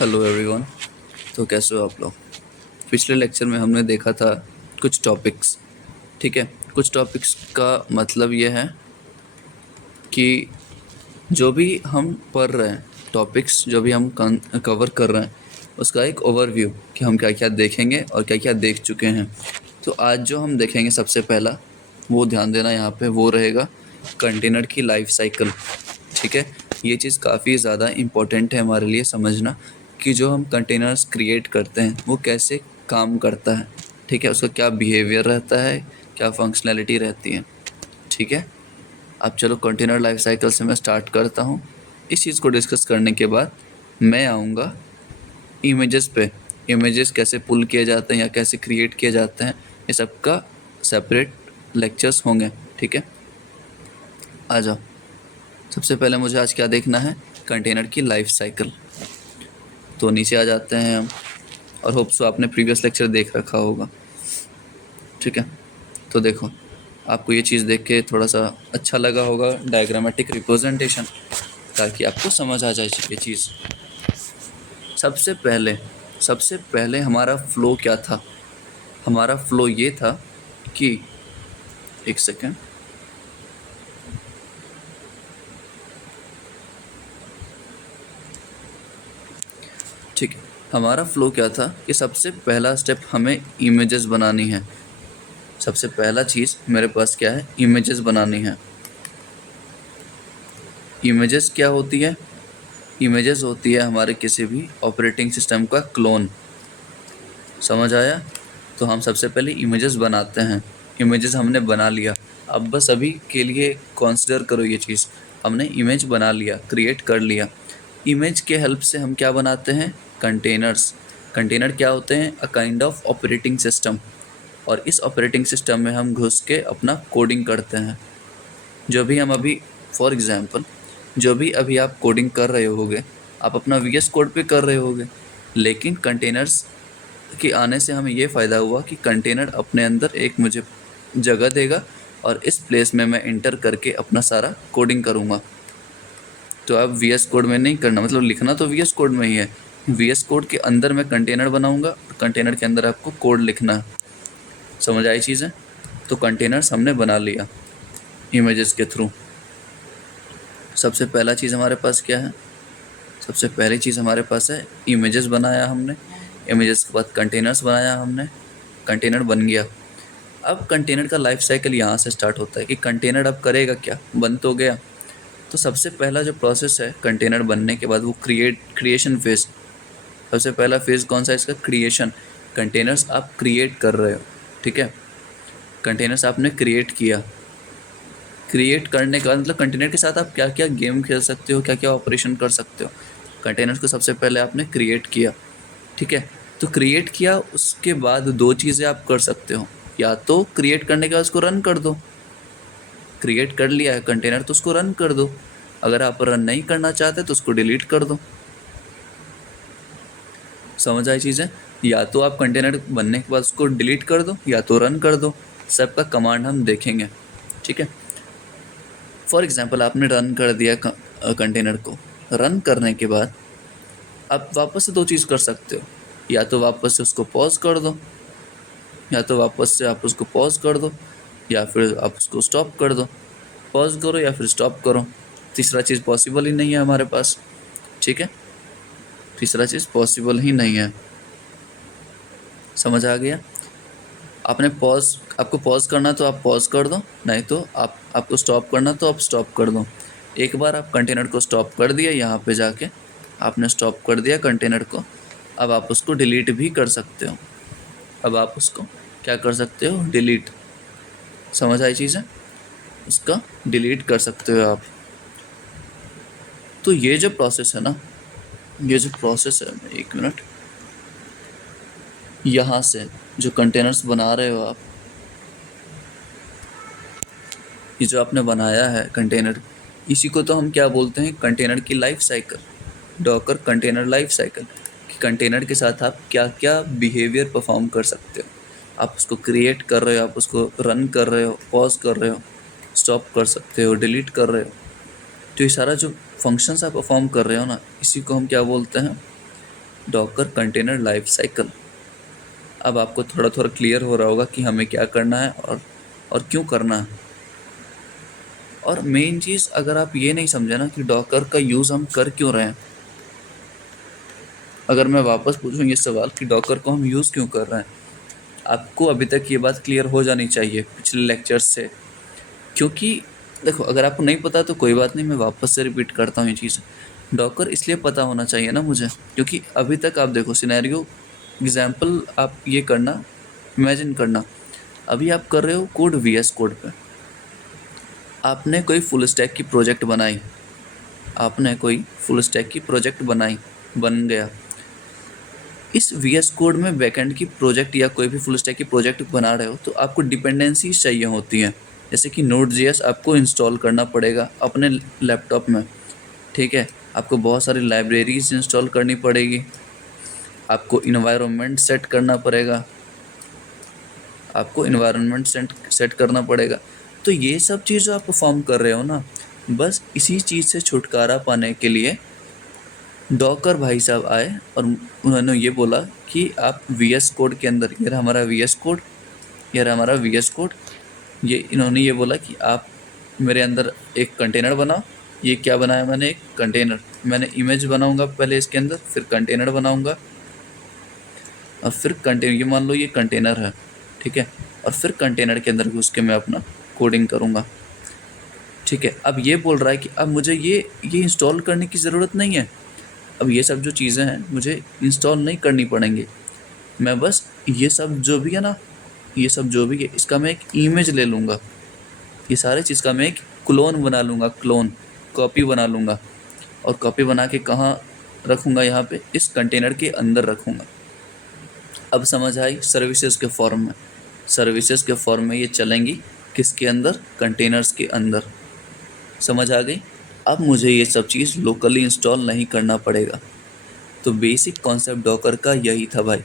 Hello everyone. तो कैसे हो आप लोग? पिछले लेक्चर में हमने देखा था कुछ टॉपिक्स। ठीक है, कुछ टॉपिक्स का मतलब ये है कि जो भी हम पढ़ रहे हैं, टॉपिक्स जो भी हम कवर कर रहे हैं, उसका एक ओवरव्यू कि हम क्या क्या देखेंगे और क्या क्या देख चुके हैं। तो आज जो हम देखेंगे सबसे पहला, वो ध्यान देना यहाँ पे, वो रहेगा कंटेनर की लाइफ साइकिल। ठीक है, ये चीज़ काफ़ी ज़्यादा इम्पोर्टेंट है हमारे लिए समझना कि जो हम कंटेनर्स क्रिएट करते हैं वो कैसे काम करता है। ठीक है, उसका क्या बिहेवियर रहता है, क्या फंक्शनैलिटी रहती है। ठीक है, अब चलो कंटेनर लाइफ साइकिल से मैं स्टार्ट करता हूँ। इस चीज़ को डिस्कस करने के बाद मैं आऊँगा इमेजेस पे। इमेजेस कैसे पुल किए जाते हैं या कैसे क्रिएट किए जाते हैं, ये सब का सेपरेट लेक्चर्स होंगे। ठीक है, आ जाओ। सबसे पहले मुझे आज क्या देखना है, कंटेनर की लाइफ साइकिल। तो नीचे आ जाते हैं हम, और होप सो आपने प्रीवियस लेक्चर देख रखा होगा। ठीक है, तो देखो, आपको ये चीज़ देख के थोड़ा सा अच्छा लगा होगा, डायग्रामेटिक रिप्रेजेंटेशन, ताकि आपको समझ आ जाए ये चीज़। सबसे पहले हमारा फ्लो क्या था? हमारा फ्लो ये था कि, एक सेकेंड, ठीक है, हमारा फ्लो क्या था कि सबसे पहला स्टेप हमें इमेजेस बनानी है। सबसे पहला चीज़ मेरे पास क्या है, इमेजेस बनानी है। इमेजेस क्या होती है? इमेजेस होती है हमारे किसी भी ऑपरेटिंग सिस्टम का क्लोन। समझ आया? तो हम सबसे पहले इमेजेस बनाते हैं। इमेजेस हमने बना लिया, अब बस अभी के लिए कंसीडर करो ये चीज़, हमने इमेज बना लिया, क्रिएट कर लिया। इमेज के हेल्प से हम क्या बनाते हैं, कंटेनर्स। कंटेनर क्या होते हैं? A kind of operating system. और इस ऑपरेटिंग सिस्टम में हम घुस के अपना कोडिंग करते हैं। जो भी हम अभी, फॉर एग्जांपल, जो भी अभी आप कोडिंग कर रहे होगे, आप अपना वीएस कोड पे कर रहे होगे, लेकिन कंटेनर्स के आने से हमें ये फ़ायदा हुआ कि कंटेनर अपने अंदर एक मुझे जगह देगा और इस प्लेस में मैं इंटर करके अपना सारा कोडिंग करूँगा। तो अब वीएस कोड में नहीं करना, मतलब लिखना तो वीएस कोड में ही है, वीएस कोड के अंदर मैं कंटेनर बनाऊँगा और कंटेनर के अंदर आपको कोड लिखना है। समझ आई चीज़ें? तो कंटेनर्स हमने बना लिया इमेजेस के थ्रू। सबसे पहला चीज़ हमारे पास क्या है? सबसे पहली चीज़ हमारे पास है इमेजेस बनाया हमने। इमेजेस के बाद कंटेनर्स बनाया हमने, कंटेनर बन गया। अब कंटेनर का लाइफ साइकिल यहाँ से स्टार्ट होता है कि कंटेनर अब करेगा क्या, बन तो गया। तो सबसे पहला जो प्रोसेस है कंटेनर बनने के बाद, वो क्रिएशन फेज। सबसे पहला फेज कौन सा है इसका? क्रिएशन। कंटेनर्स आप क्रिएट कर रहे हो। ठीक है, कंटेनर्स आपने क्रिएट किया। क्रिएट करने का मतलब कंटेनर के साथ आप क्या क्या गेम खेल सकते हो, क्या क्या ऑपरेशन कर सकते हो। कंटेनर्स को सबसे पहले आपने क्रिएट किया। ठीक है, तो क्रिएट किया, उसके बाद दो चीज़ें आप कर सकते हो। या तो क्रिएट करने के बाद उसको रन कर दो। क्रिएट कर लिया है कंटेनर तो उसको रन कर दो। अगर आप रन नहीं करना चाहते तो उसको डिलीट कर दो। समझ आई चीज़ें? या तो आप कंटेनर बनने के बाद उसको डिलीट कर दो या तो रन कर दो। सबका कमांड हम देखेंगे। ठीक है, फॉर एग्जाम्पल आपने रन कर दिया कंटेनर को। रन करने के बाद आप वापस से दो चीज़ कर सकते हो। या तो वापस से उसको पॉज कर दो, या तो वापस से आप उसको पॉज कर दो, या फिर आप उसको स्टॉप कर दो। पॉज करो या फिर स्टॉप करो, तीसरा चीज़ पॉसिबल ही नहीं है हमारे पास। ठीक है, तीसरा चीज़ पॉसिबल ही नहीं है। समझ आ गया? आपको पॉज करना तो आप पॉज कर दो, नहीं तो आपको स्टॉप करना तो आप स्टॉप कर दो। एक बार आप कंटेनर को स्टॉप कर दिया, यहाँ पे जाके आपने स्टॉप कर दिया कंटेनर को। अब आप उसको डिलीट भी कर सकते हो। अब आप उसको क्या कर सकते हो? डिलीट। समझ आई चीज़ें? उसका डिलीट कर सकते हो आप। तो ये जो प्रोसेस है ना, ये जो प्रोसेस है, एक मिनट, यहाँ से जो कंटेनर्स बना रहे हो आप, ये जो आपने बनाया है कंटेनर, इसी को तो हम क्या बोलते हैं? कंटेनर की life cycle, Docker container life cycle. कि कंटेनर के साथ आप क्या क्या बिहेवियर परफॉर्म कर सकते हो। आप उसको क्रिएट कर रहे हो, आप उसको रन कर रहे हो, पॉज कर रहे हो, स्टॉप कर सकते हो, डिलीट कर रहे हो। तो ये सारा जो फंक्शंस आप परफॉर्म कर रहे हो ना, इसी को हम क्या बोलते हैं? Docker container life cycle. अब आपको थोड़ा थोड़ा क्लियर हो रहा होगा कि हमें क्या करना है और क्यों करना है। और मेन चीज़, अगर आप ये नहीं समझे ना कि डॉकर का यूज़ हम कर क्यों रहे हैं, अगर मैं वापस पूछूं ये सवाल कि डॉकर को हम यूज़ क्यों कर रहे हैं, आपको अभी तक ये बात क्लियर हो जानी चाहिए पिछले लेक्चर्स से। क्योंकि देखो, अगर आपको नहीं पता तो कोई बात नहीं, मैं वापस से रिपीट करता हूँ ये चीज़। डॉकर इसलिए पता होना चाहिए ना मुझे, क्योंकि अभी तक आप देखो सिनेरियो एग्जाम्पल, आप ये करना, इमेजिन करना, अभी आप कर रहे हो कोड VS कोड पे। आपने कोई फुल स्टैक की प्रोजेक्ट बनाई, आपने कोई फुल स्टैक की प्रोजेक्ट बनाई, बन गया। इस VS कोड में बैकएंड की प्रोजेक्ट या कोई भी फुल स्टैक की प्रोजेक्ट बना रहे हो तो आपको डिपेंडेंसीज चाहिए होती हैं। जैसे कि Node.js आपको इंस्टॉल करना पड़ेगा अपने लैपटॉप में, ठीक है। आपको बहुत सारी लाइब्रेरीज इंस्टॉल करनी पड़ेगी, आपको इन्वायरमेंट सेट करना पड़ेगा, आपको इन्वायरमेंट सेट करना पड़ेगा। तो ये सब चीज़ जो आप परफॉर्म कर रहे हो ना, बस इसी चीज़ से छुटकारा पाने के लिए डॉकर भाई साहब आए और उन्होंने ये बोला कि आप VS कोड के अंदर, ये रहा हमारा VS कोड, ये रहा हमारा VS कोड, ये इन्होंने ये बोला कि आप मेरे अंदर एक कंटेनर बनाओ। ये क्या बनाया मैंने, एक कंटेनर। मैंने इमेज बनाऊंगा पहले इसके अंदर, फिर कंटेनर बनाऊंगा, और फिर कंटेनर, ये मान लो ये कंटेनर है, ठीक है, और फिर कंटेनर के अंदर घुस के मैं अपना कोडिंग करूँगा, ठीक है। अब ये बोल रहा है कि अब मुझे ये इंस्टॉल करने की ज़रूरत नहीं है। अब ये सब जो चीज़ें हैं मुझे इंस्टॉल नहीं करनी पड़ेंगी, मैं बस ये सब जो भी है ना, ये सब जो भी है इसका मैं एक इमेज ले लूँगा, ये सारे चीज़ का मैं एक क्लोन बना लूँगा, क्लोन कॉपी बना लूँगा, और कॉपी बना के कहाँ रखूँगा, यहाँ पे इस कंटेनर के अंदर रखूँगा। अब समझ आई, सर्विसेज के फॉर्म में, सर्विसेज के फॉर्म में ये चलेंगी किसके अंदर, कंटेनर्स के अंदर। समझ आ गई। अब मुझे ये सब चीज़ लोकली इंस्टॉल नहीं करना पड़ेगा। तो बेसिक कॉन्सेप्ट डॉकर का यही था भाई,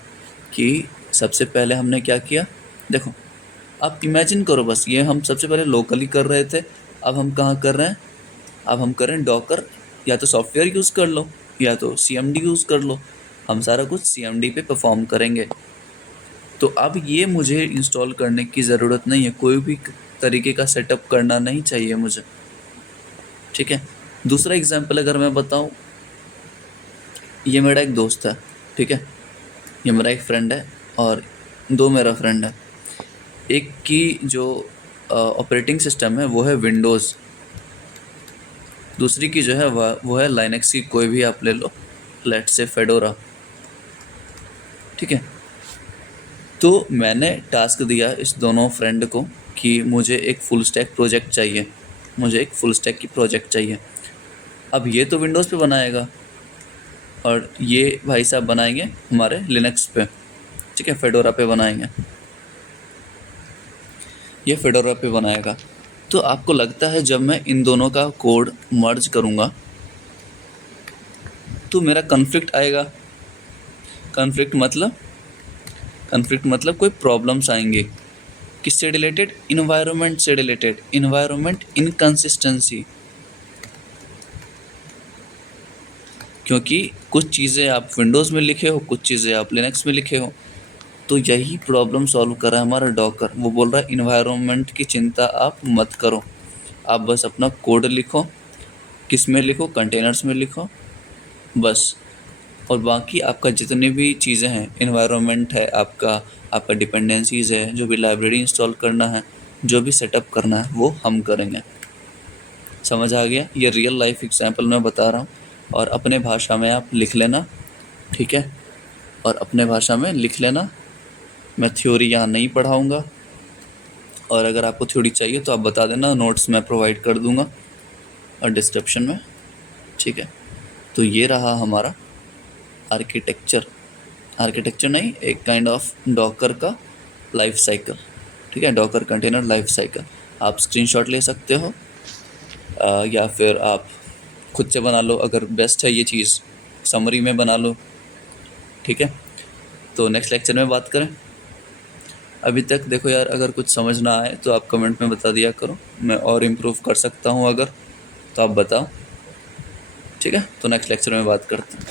कि सबसे पहले हमने क्या किया, देखो आप इमेजिन करो बस, ये हम सबसे पहले लोकली कर रहे थे, अब हम कहाँ कर रहे हैं, अब हम कर रहे हैं डॉकर। या तो सॉफ्टवेयर यूज़ कर लो या तो CMD यूज़ कर लो, हम सारा कुछ CMD पे परफॉर्म करेंगे। तो अब ये मुझे इंस्टॉल करने की ज़रूरत नहीं है, कोई भी तरीके का सेटअप करना नहीं चाहिए मुझे, ठीक है। दूसरा एग्जांपल अगर मैं बताऊं, ये मेरा एक दोस्त है, ठीक है, ये मेरा एक फ्रेंड है और दो मेरा फ्रेंड है। एक की जो ऑपरेटिंग सिस्टम है वो है विंडोज़, दूसरी की जो है वो है लाइनक्स की, कोई भी आप ले लो, लेट्स से फेडोरा, ठीक है। तो मैंने टास्क दिया इस दोनों फ्रेंड को कि मुझे एक फुल स्टैक प्रोजेक्ट चाहिए, मुझे एक फुल स्टैक की प्रोजेक्ट चाहिए। अब ये तो विंडोज़ पे बनाएगा और ये भाई साहब बनाएंगे हमारे लिनक्स पे, ठीक है, फेडोरा पे बनाएंगे, ये फेडोरा पे बनाएगा। तो आपको लगता है जब मैं इन दोनों का कोड मर्ज करूँगा तो मेरा कन्फ्लिक्ट आएगा। कन्फ्लिक्ट मतलब कोई प्रॉब्लम्स आएंगे, किससे रिलेटेड, इन्वायरमेंट से रिलेटेड, इन्वायरमेंट इनकंसिस्टेंसी। क्योंकि कुछ चीज़ें आप विंडोज़ में लिखे हो, कुछ चीज़ें आप लिनक्स में लिखे हो, तो यही प्रॉब्लम सॉल्व कर रहा है हमारा डॉकर। वो बोल रहा है इन्वायरमेंट की चिंता आप मत करो, आप बस अपना कोड लिखो, किस में लिखो, कंटेनर्स में लिखो बस, और बाकी आपका जितनी भी चीज़ें हैं, इन्वायरमेंट है आपका डिपेंडेंसीज़ है, जो भी लाइब्रेरी इंस्टॉल करना है, जो भी सेटअप करना है वो हम करेंगे। समझ आ गया। ये रियल लाइफ एग्जांपल मैं बता रहा हूँ और अपने भाषा में आप लिख लेना, ठीक है, और अपने भाषा में लिख लेना। मैं थ्योरी यहाँ नहीं पढ़ाऊँगा, और अगर आपको थ्योरी चाहिए तो आप बता देना, नोट्स मैं प्रोवाइड कर दूँगा और डिस्क्रिप्शन में, ठीक है। तो ये रहा हमारा आर्किटेक्चर नहीं, एक काइंड ऑफ डॉकर का लाइफ साइकिल, ठीक है, डॉकर कंटेनर लाइफ साइकिल। आप स्क्रीनशॉट ले सकते हो या फिर आप खुद से बना लो, अगर बेस्ट है ये चीज़ समरी में बना लो, ठीक है। तो नेक्स्ट लेक्चर में बात करें। अभी तक देखो यार, अगर कुछ समझ ना आए तो आप कमेंट में बता दिया करो, मैं और इम्प्रूव कर सकता हूँ अगर, तो आप बताओ, ठीक है। तो नेक्स्ट लेक्चर में बात करते हैं।